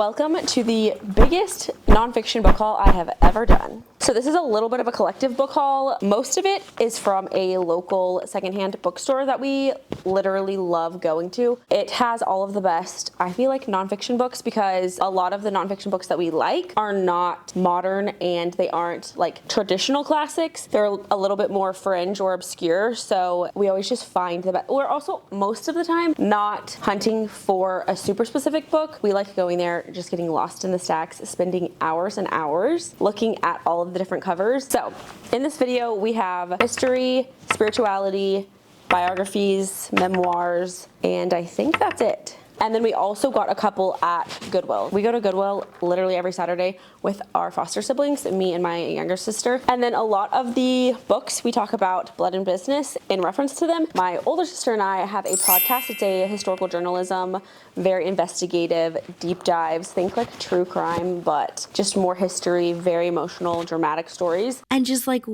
Welcome to the biggest nonfiction book haul I have ever done. So this is a little bit of a collective book haul. Most of it is from a local secondhand bookstore that we literally love going to. It has all of the best, I feel like, nonfiction books because a lot of the nonfiction books that we like are not modern and they aren't like traditional classics. They're a little bit more fringe or obscure. So we always just find the best. We're also most of the time not hunting for a super specific book. We like going there, just getting lost in the stacks, spending hours and hours looking at all of the different covers. So in this video, we have history, spirituality, biographies, memoirs, and I think that's it. And then we also got a couple at Goodwill. We go to Goodwill literally every Saturday with our foster siblings, me and my younger sister. And then a lot of the books, we talk about Blood and Business in reference to them. My older sister and I have a podcast. It's a historical journalism, very investigative, deep dives, think like true crime, but just more history, very emotional, dramatic stories. And just like,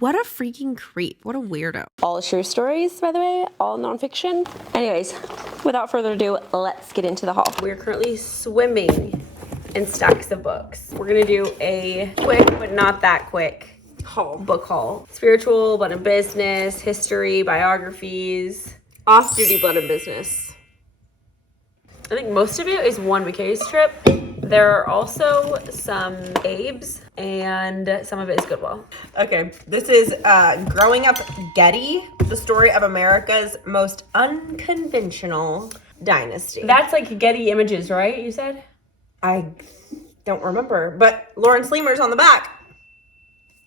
what a freaking creep. What a weirdo. All true stories, by the way, all nonfiction. Anyways, without further ado, let's get into the haul. We're currently swimming in stacks of books. We're gonna do a quick, but not that quick book haul. Spiritual, Blood and Business, history, biographies, off-duty Blood and Business. I think most of it is one vacation trip. There are also some Abe's and some of it is Goodwill. Okay, this is Growing Up Getty, the story of America's most unconventional dynasty. That's like Getty Images, right? You said? I don't remember, but Lawrence Leamer's on the back.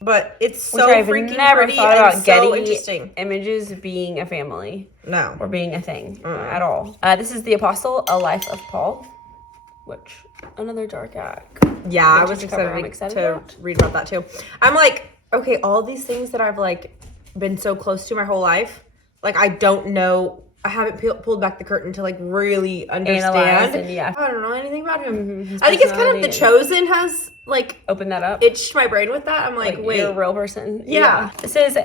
But it's so freaking pretty and so interesting. Images being a family. No. Or being a thing at all. This is The Apostle, A Life of Paul, which, another dark act. Yeah, I was excited to read about that too. I'm like, okay, all these things that I've like been so close to my whole life, like I don't know, I haven't pulled back the curtain to like really understand. And, yeah. I don't know anything about him. I think it's kind of The Chosen has like open that up, itched my brain with that. I'm like wait, you're a real person. Yeah. This is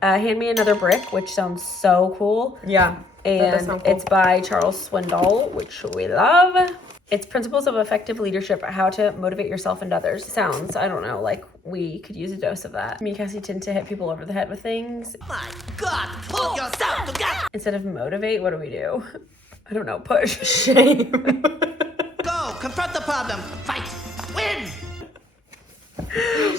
Hand Me Another Brick, which sounds so cool. Yeah. And cool. It's by Charles Swindoll, which we love. It's Principles of Effective Leadership, How to Motivate Yourself and Others. Sounds, I don't know, like we could use a dose of that. Me and Cassie tend to hit people over the head with things. My God, pull yourself together! Instead of motivate, what do we do? I don't know, push. Shame. Go, confront the problem, fight, win!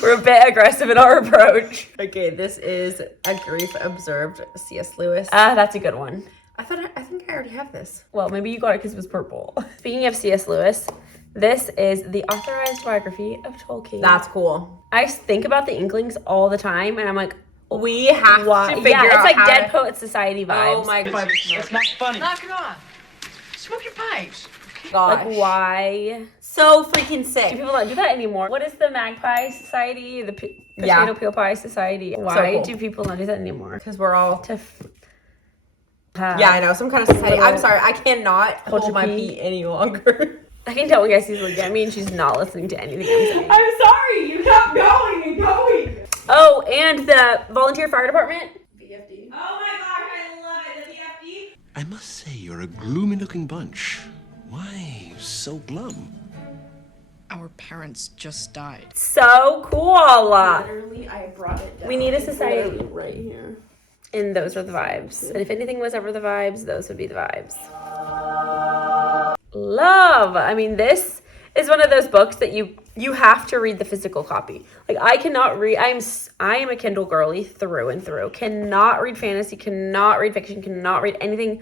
We're a bit aggressive in our approach. Okay, this is A Grief Observed, C.S. Lewis. That's a good one. I think I already have this. Well, maybe you got it because it was purple. Speaking of C.S. Lewis, this is the authorized biography of Tolkien. That's cool. I think about the Inklings all the time, and I'm like, we have to figure out it's like how Dead Poet Society vibes. Oh my God. It's not funny. Knock it off. Smoke your pipes. Gosh. Like, why? So freaking sick. Do people not do that anymore? What is the Magpie Society? The Potato Peel Pie Society? Why do people not do that anymore? Because we're all... yeah, I know, some kind of society. I'm sorry, I cannot hold my feet any longer. I can tell when Cassie's looking at me and she's not listening to anything I'm saying. I'm sorry, you kept going and going. Oh, and the volunteer fire department. VFD. Oh my gosh, I love it, the VFD. I must say, you're a gloomy-looking bunch. Why so glum? Our parents just died. So cool. Literally, I brought it down. We need a society. Right here. And those are the vibes. And if anything was ever the vibes, those would be the vibes. Love. I mean, this is one of those books that you have to read the physical copy. Like, I cannot read. I am a Kindle girly through and through. Cannot read fantasy, cannot read fiction, cannot read anything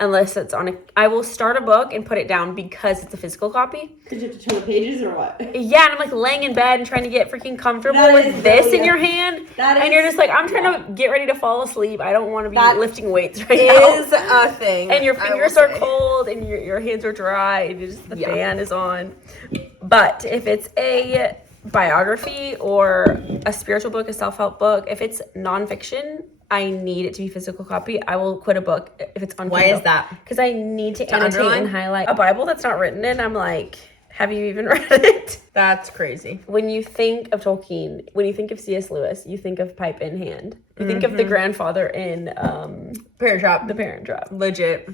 unless it's on I will start a book and put it down because it's a physical copy. Did you have to turn the pages or what? Yeah, and I'm like laying in bed and trying to get freaking comfortable with this in your hand. And you're just like, I'm trying to get ready to fall asleep. I don't want to be lifting weights right now. Is a thing. And your fingers are cold and your hands are dry and the fan is on. But if it's a biography or a spiritual book, a self-help book, if it's nonfiction, I need it to be physical copy. I will quit a book if it's on Kindle. Why is that? Because I need to annotate and highlight. A Bible that's not written in, I'm like, have you even read it? That's crazy. When you think of Tolkien, when you think of C.S. Lewis, you think of pipe in hand. You think of the grandfather in Parent Trap. The Parent Trap. Legit.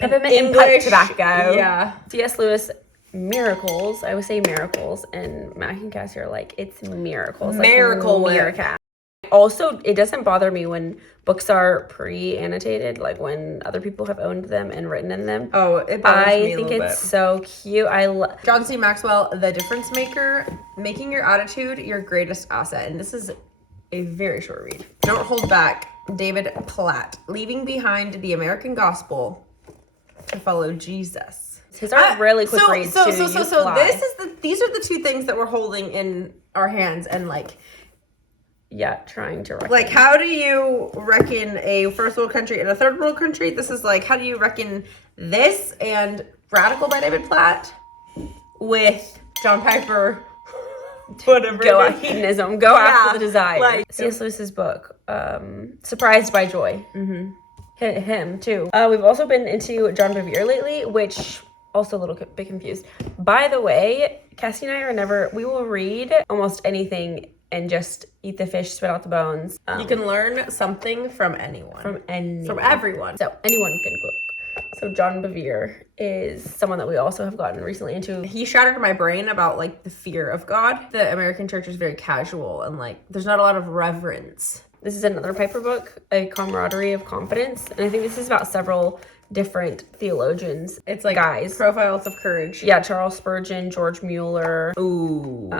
Peppermint and pipe tobacco. Yeah. C.S. Lewis, Miracles. I would say Miracles, and Mac and Cassie are like, it's Miracles. Miracle like, Whip. Miracle. Also, it doesn't bother me when books are pre-annotated, like when other people have owned them and written in them. Oh, it bothers me a think little it's bit. so cute. John C. Maxwell, The Difference Maker, making your attitude your greatest asset. And this is a very short read. Don't hold back. David Platt, leaving behind the American gospel to follow Jesus. His are really quick reads too. These are the two things that we're holding in our hands and like. Yeah, trying to reckon. Like, how do you reckon a first world country and a third world country? This is like, how do you reckon this and Radical by David Platt with John Piper? Whatever. Go after hedonism. Go after the desire. Like, C.S. Lewis's book, Surprised by Joy. Mm-hmm. Him too. We've also been into John Bevere lately, which also a little bit confused. By the way, Cassie and I we will read almost anything and just eat the fish, spit out the bones. You can learn something from anyone. From everyone. So anyone can cook. So John Bevere is someone that we also have gotten recently into. He shattered my brain about like the fear of God. The American church is very casual and like there's not a lot of reverence. This is another Piper book, A Camaraderie of Confidence. And I think this is about several different theologians. It's like guys. Profiles of Courage. Yeah, Charles Spurgeon, George Mueller. Ooh.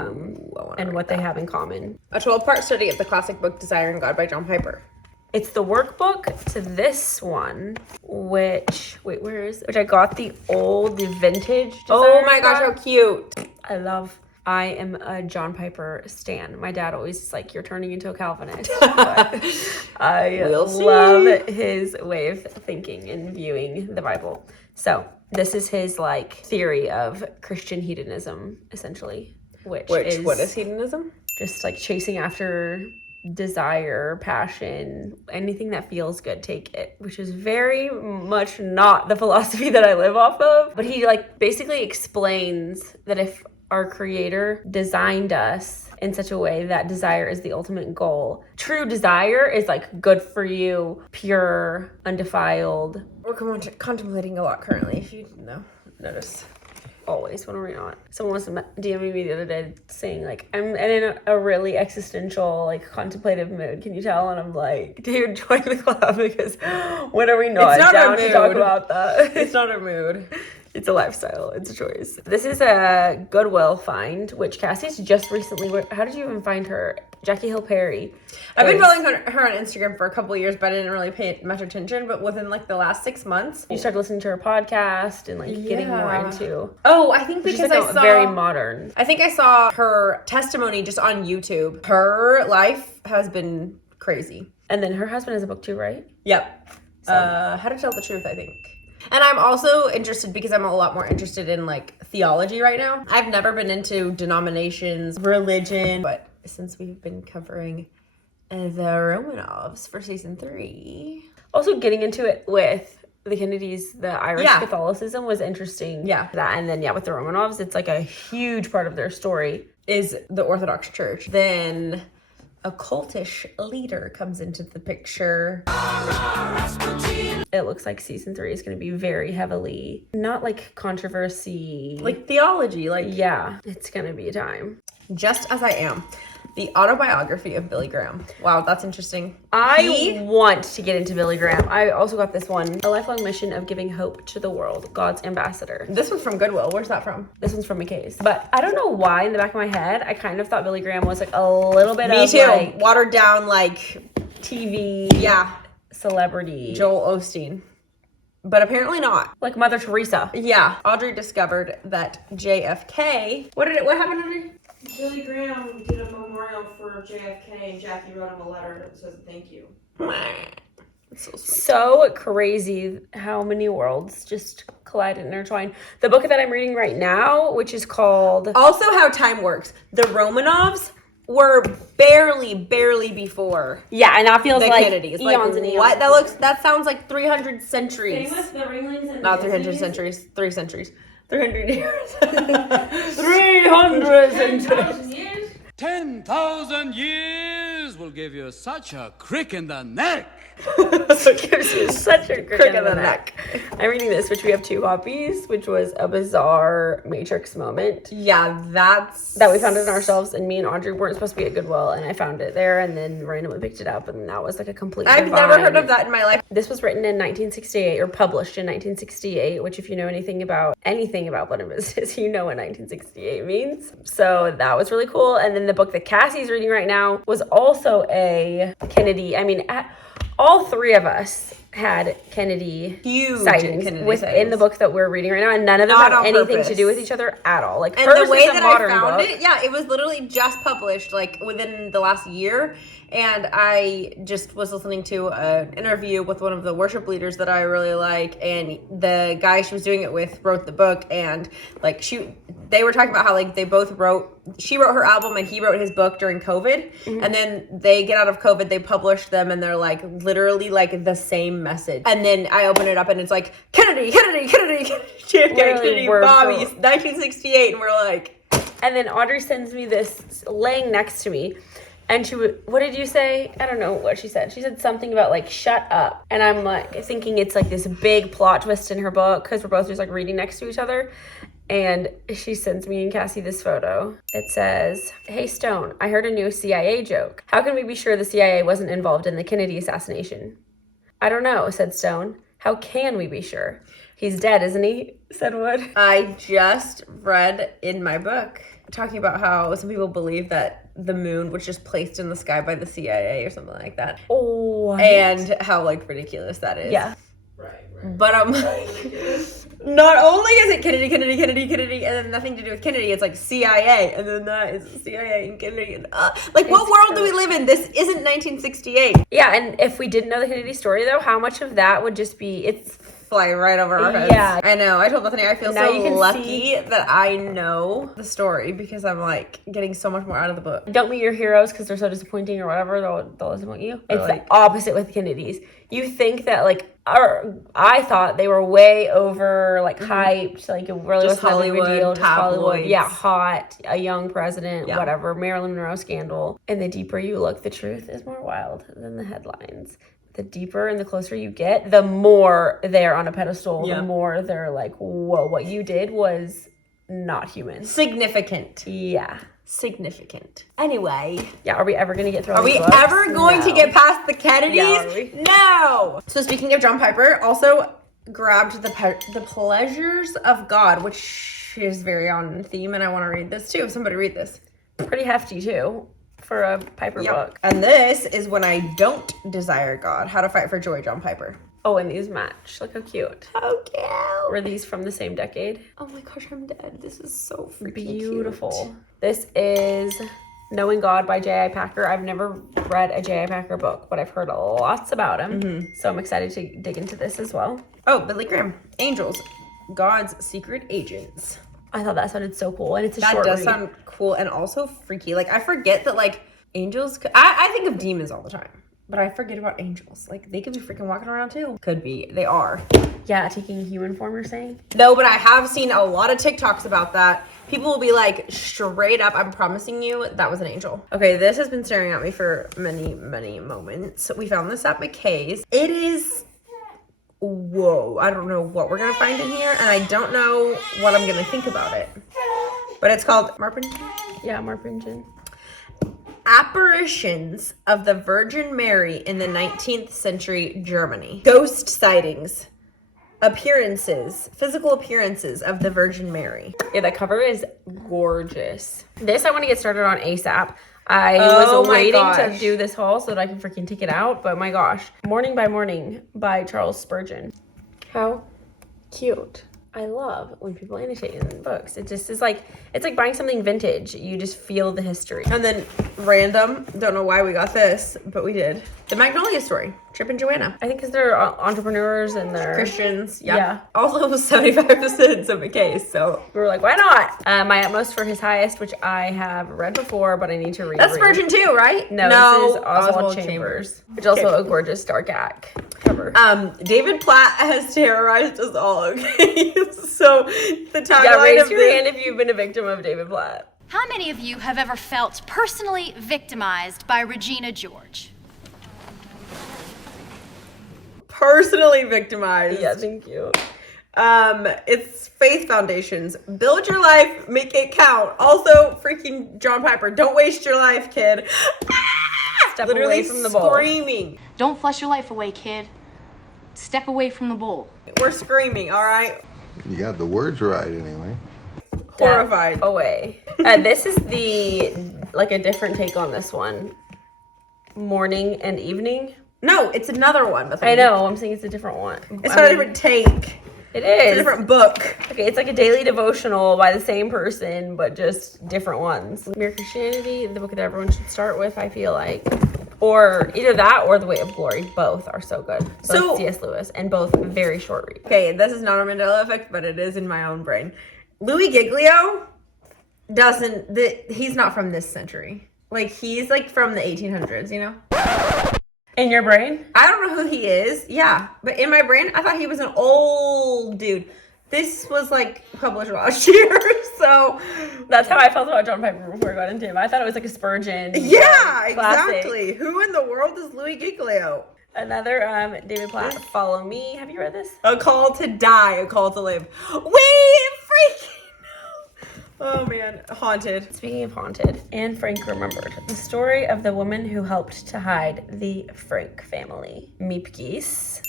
And what they have in common. A 12-part study of the classic book Desiring God by John Piper. It's the workbook to this one, which I got the vintage. Oh my gosh, how cute. I am a John Piper stan. My dad always is like, you're turning into a Calvinist. But I love his way of thinking and viewing the Bible. So this is his like theory of Christian hedonism, essentially. What is hedonism? Just like chasing after desire, passion, anything that feels good, take it, which is very much not the philosophy that I live off of. But he like basically explains that if our creator designed us in such a way that desire is the ultimate goal, true desire is like good for you, pure, undefiled. We're contemplating a lot currently, if you notice. Always, when are we not? Someone was DMing me the other day saying like, I'm in a really existential, like contemplative mood. Can you tell? And I'm like, dude, join the club because when are we not down to talk about that? It's not a mood. It's a lifestyle. It's a choice. This is a Goodwill find, which Cassie's just recently. How did you even find her? Jackie Hill Perry. I've been following her on Instagram for a couple of years, but I didn't really pay much attention. But within like the last 6 months, you started listening to her podcast and like getting more into. Oh, I think because I saw very modern. I think I saw her testimony just on YouTube. Her life has been crazy. And then her husband has a book too, right? Yep. So. How to Tell the Truth, I think. And I'm also interested because I'm a lot more interested in like theology right now. I've never been into denominations, religion, but since we've been covering the Romanovs for season 3. Also getting into it with the Kennedys, the Irish Catholicism was interesting. Yeah. That, and then with the Romanovs, it's like a huge part of their story. Is the Orthodox Church. Then a cultish leader comes into the picture. It looks like season 3 is going to be very heavily, not like controversy. Like theology, like. Yeah, it's going to be a time. Just As I Am. The autobiography of Billy Graham. Wow, that's interesting. I want to get into Billy Graham. I also got this one. A Lifelong Mission of Giving Hope to the World, God's Ambassador. This one's from Goodwill. Where's that from? This one's from McKay's. But I don't know why in the back of my head, I kind of thought Billy Graham was like a little bit Me of too. like Watered down like TV. Yeah. Celebrity. Joel Osteen. But apparently not. Like Mother Teresa. Yeah. Audrey discovered that JFK. What happened, Audrey? Billy Graham did a memorial for JFK and Jackie wrote him a letter that says thank you. So crazy how many worlds just collide and intertwine. The book that I'm reading right now, which is called... Also how time works. The Romanovs were barely before. Yeah, and that feels the like Kennedys. eons and eons. What? That sounds like 300 centuries. Same with the Ringlings and Not the 300 Disneys. centuries. 3 centuries. 300 years. 300 centuries. 10,000 years? 10,000 years will give you such a crick in the neck. It gives you such a crick in the neck. I'm reading this, which we have 2 copies, which was a bizarre Matrix moment. Yeah, that we found it on ourselves, and me and Audrey weren't supposed to be at Goodwill, and I found it there and then randomly picked it up, and that was like a complete I've never heard of that in my life. This was written in 1968 or published in 1968, which if you know anything about Blood and Business, you know what 1968 means. So that was really cool. And then the book that Cassie's reading right now was also a Kennedy. I mean, all 3 of us had Kennedy sightings within the book that we're reading right now, and none of them have anything to do with each other at all. Like, and hers the way is a that modern I found book. it, yeah, it was literally just published like within the last year. And I just was listening to an interview with one of the worship leaders that I really like, and the guy she was doing it with wrote the book, and like they were talking about how like they both she wrote her album and he wrote his book during COVID, and then they get out of COVID, they published them, and they're like literally like the same message. And then I open it up and it's like Kennedy, JFK, Kennedy, Bobby, 1968, and we're like. And then Audrey sends me this laying next to me. And what did you say? I don't know what she said. She said something about like, shut up. And I'm like thinking it's like this big plot twist in her book because we're both just like reading next to each other. And she sends me and Cassie this photo. It says, "Hey Stone, I heard a new CIA joke. How can we be sure the CIA wasn't involved in the Kennedy assassination?" "I don't know," said Stone. "How can we be sure? He's dead, isn't he?" said Wood. I just read in my book talking about how some people believe that the moon was just placed in the sky by the CIA or something like that. Oh. And how like ridiculous that is. Yeah. Right. But I'm like, not only is it Kennedy, and then nothing to do with Kennedy, it's like CIA, and then that is CIA and Kennedy. And, like, what world do we live in? This isn't 1968. Yeah, and if we didn't know the Kennedy story, though, how much of that would just be, it's fly right over our heads. Yeah. I know. I told Bethany I feel now so lucky that I know the story because I'm like getting so much more out of the book. Don't meet your heroes because they're so disappointing or whatever. They'll disappoint you. It's like, the opposite with the Kennedys. You think that like, I thought they were way over like hyped. Like it really just wasn't Hollywood, a big deal. Just Hollywood. Yeah, hot, a young president, whatever. Marilyn Monroe scandal. And the deeper you look, the truth is more wild than the headlines. The deeper and the closer you get, the more they're on a pedestal, the more they're like, whoa, what you did was not human. Significant. Yeah. Significant. Anyway. Yeah, are we ever going to get through all these books? Are we ever going to get past the Kennedys? Yeah, are we? No! So speaking of John Piper, also grabbed the Pleasures of God, which is very on theme, and I want to read this too. Somebody read this. Pretty hefty too. For a Piper book. And this is When I Don't Desire God. How to Fight for Joy, John Piper. Oh, and these match. Look how cute. How cute. Were these from the same decade? Oh my gosh, I'm dead. This is so freaking beautiful. Cute. This is Knowing God by J.I. Packer. I've never read a J.I. Packer book, but I've heard lots about him. So I'm excited to dig into this as well. Oh, Billy Graham. Angels. God's Secret Agents. I thought that sounded so cool, and it's a short read. That does sound cool and also freaky. Like, I forget that, like, angels... I think of demons all the time, but I forget about angels. Like, they could be freaking walking around, too. Could be. They are. Yeah, taking human form, you're saying? No, but I have seen a lot of TikToks about that. People will be like, straight up, I'm promising you, that was an angel. Okay, this has been staring at me for many, many moments. We found this at McKay's. It is... Whoa, I don't know what we're gonna find in here, and I don't know what I'm gonna think about it. But it's called Marpingen? Yeah, Marpingen. Apparitions of the Virgin Mary in the 19th century Germany. Ghost sightings. Physical appearances of the Virgin Mary. Yeah, that cover is gorgeous. This I want to get started on ASAP. I was waiting to do this haul so that I can freaking take it out, but my gosh. Morning by Morning by Charles Spurgeon. How cute. I love when people annotate in books. It just is like, it's like buying something vintage. You just feel the history. And then random, don't know why we got this, but we did. The Magnolia Story, Chip and Joanna. I think because they're entrepreneurs and they're Christians. Yeah. Also 75% of McKay's, so we were like, why not? My Utmost for His Highest, which I have read before, but I need to read. That's Spurgeon too, right? No, this is Oswald Chambers. Which is also a gorgeous dark cover. David Platt has terrorized us all, okay? So the tagline raise of your hand if you've been a victim of David Platt. How many of you have ever felt personally victimized by Regina George? Personally victimized. Yeah, thank you. It's Faith Foundations. Build your life, make it count. Also, freaking John Piper. Don't waste your life, kid. Step Literally away from the bowl. screaming. Don't flush your life away, kid. Step away from the bowl. We're screaming, all right? You got the words right anyway. Horrified. Away. This is a different take on this one. Morning and evening. No, it's another one. Bethany. I know. I'm saying it's a different one. It's not a different take. It It's is. a different book. Okay, it's like a daily devotional by the same person, but just different ones. Mere Christianity, the book that everyone should start with, I feel like. Or either that or The Weight of Glory. Both are so good. So- C.S. Lewis, and both very short reads. Okay, this is not a Mandela effect, but it is in my own brain. Louis Giglio he's not from this century. Like, he's like from the 1800s, you know? In your brain? I don't know who he is. Yeah, but in my brain, I thought he was an old dude. This was like published last year, so That's how I felt about John Piper before I got into him. I thought it was like a Spurgeon. yeah, classic. exactly. Who in the world is Louis Giglio? Another David Platt, Follow Me. Have you read this? A call to die, a call to live. We freaking oh man, haunted. Speaking of haunted, Anne Frank remembered the story of the woman who helped to hide the Frank family. Meep Geese,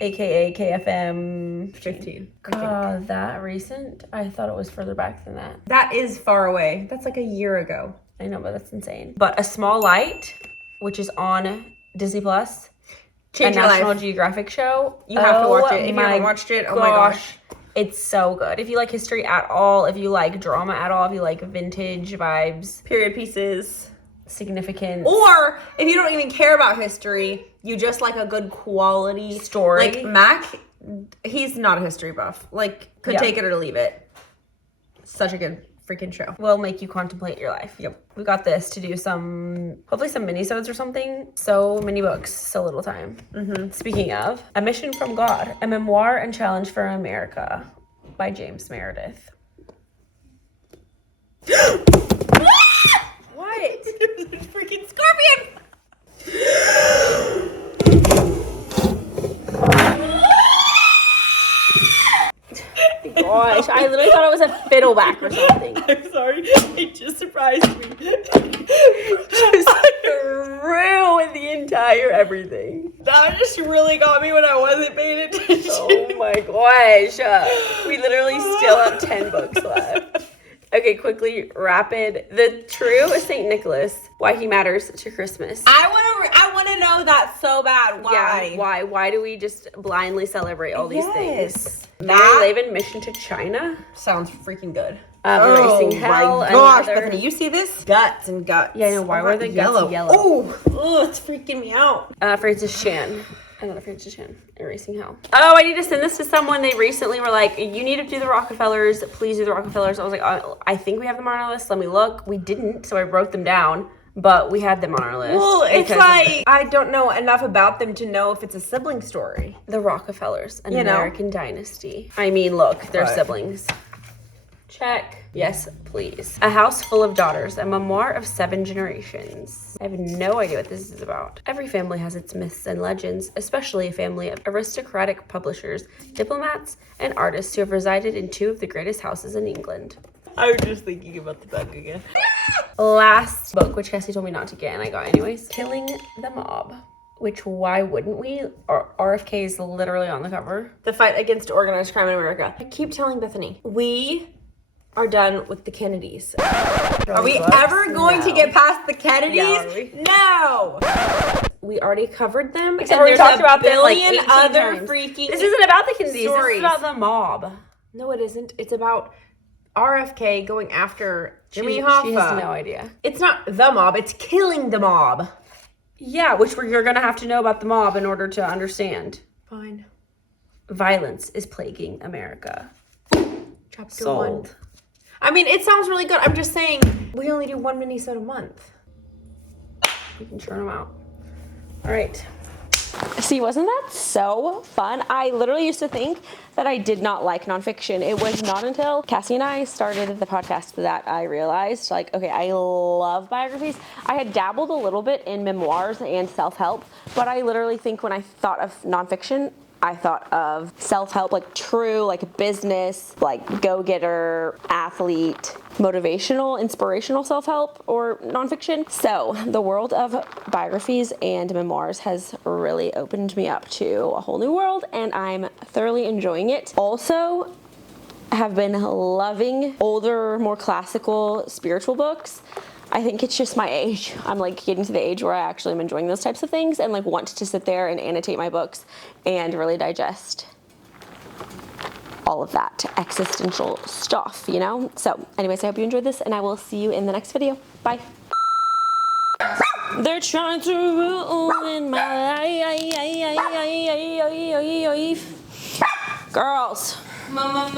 aka KFM 15. That recent? I thought it was further back than that. That is far away. That's like a year ago. I know, but that's insane. But A Small Light, which is on Disney Plus, Change a your National life. Geographic show. You have to watch it. If you my haven't watched it, oh my gosh. It's so good. If you like history at all, if you like drama at all, if you like vintage vibes, Period pieces. significance. Or if you don't even care about history, you just like a good quality Story. Like Mac, he's not a history buff. Like, could Yeah. take it or leave it. Such a good freaking show. Will make you contemplate your life. Yep. We got this to do hopefully some mini-sodes or something. So many books, so little time. Speaking of, A Mission from God, a memoir and challenge for America by James Meredith. What? Freaking scorpion! Gosh, I literally thought it was a fiddleback or something. I'm sorry, it just surprised me. Ruined the entire everything. That just really got me when I wasn't paying attention. Oh my gosh. We literally still have 10 books left. Okay, quickly, rapid. The True St. Nicholas, Why He Matters to Christmas. I want to know that so bad. Why? Yeah, why? Why do we just blindly celebrate all these things? Mary That Laven, Mission to China. sounds freaking good. Erasing Hell. My gosh, another- Bethany, you see this? Guts and guts. Yeah, I know. Why were the guts yellow? Oh, it's freaking me out. Francis Chan. Another Francis Chan. Erasing Hell. Oh, I need to send this to someone. They recently were like, you need to do the Rockefellers. Please do the Rockefellers. I was like, I think we have them on our list. Let me look. We didn't, so I wrote them down. But we had them on our list. Well, it's because like I don't know enough about them to know if it's a sibling story. the Rockefellers, an You know? American dynasty. I mean, look, they're Right. siblings. Check. Yes, please. A House Full of Daughters, a memoir of 7 generations. I have no idea what this is about. Every family has its myths and legends, especially a family of aristocratic publishers, diplomats, and artists who have resided in 2 of the greatest houses in England. I was just thinking about the book again. Last book, which Cassie told me not to get, and I got anyways. Killing the Mob. Which, why wouldn't we? RFK is literally on the cover. The fight against organized crime in America. I keep telling Bethany, we are done with the Kennedys. Are we ever going to get past the Kennedys? Yeah, are we? No! We already covered them. Except and we there's talked a about them like billion 18 other times. freaking This isn't about the Kennedys. stories. This is about the mob. No, it isn't. It's about RFK going after Jimmy She Hoffa. has no idea. It's not the mob, it's killing the mob. Yeah, which you're going to have to know about the mob in order to understand. Fine. Violence is plaguing America. Chapter Sold. 1. I mean, it sounds really good. I'm just saying, we only do 1 mini-sode a month. You can churn them out. All right. See, wasn't that so fun? I literally used to think that I did not like nonfiction. It was not until Cassie and I started the podcast that I realized, like, okay, I love biographies. I had dabbled a little bit in memoirs and self-help, but I literally think when I thought of nonfiction, I thought of self-help, like true, like business, like go-getter, athlete, motivational, inspirational self-help or nonfiction. So the world of biographies and memoirs has really opened me up to a whole new world, and I'm thoroughly enjoying it. Also, have been loving older, more classical spiritual books. I think it's just my age. I'm like getting to the age where I actually am enjoying those types of things and like want to sit there and annotate my books and really digest all of that existential stuff, you know? So anyways, I hope you enjoyed this, and I will see you in the next video. Bye. They're trying to ruin my life. Girls. My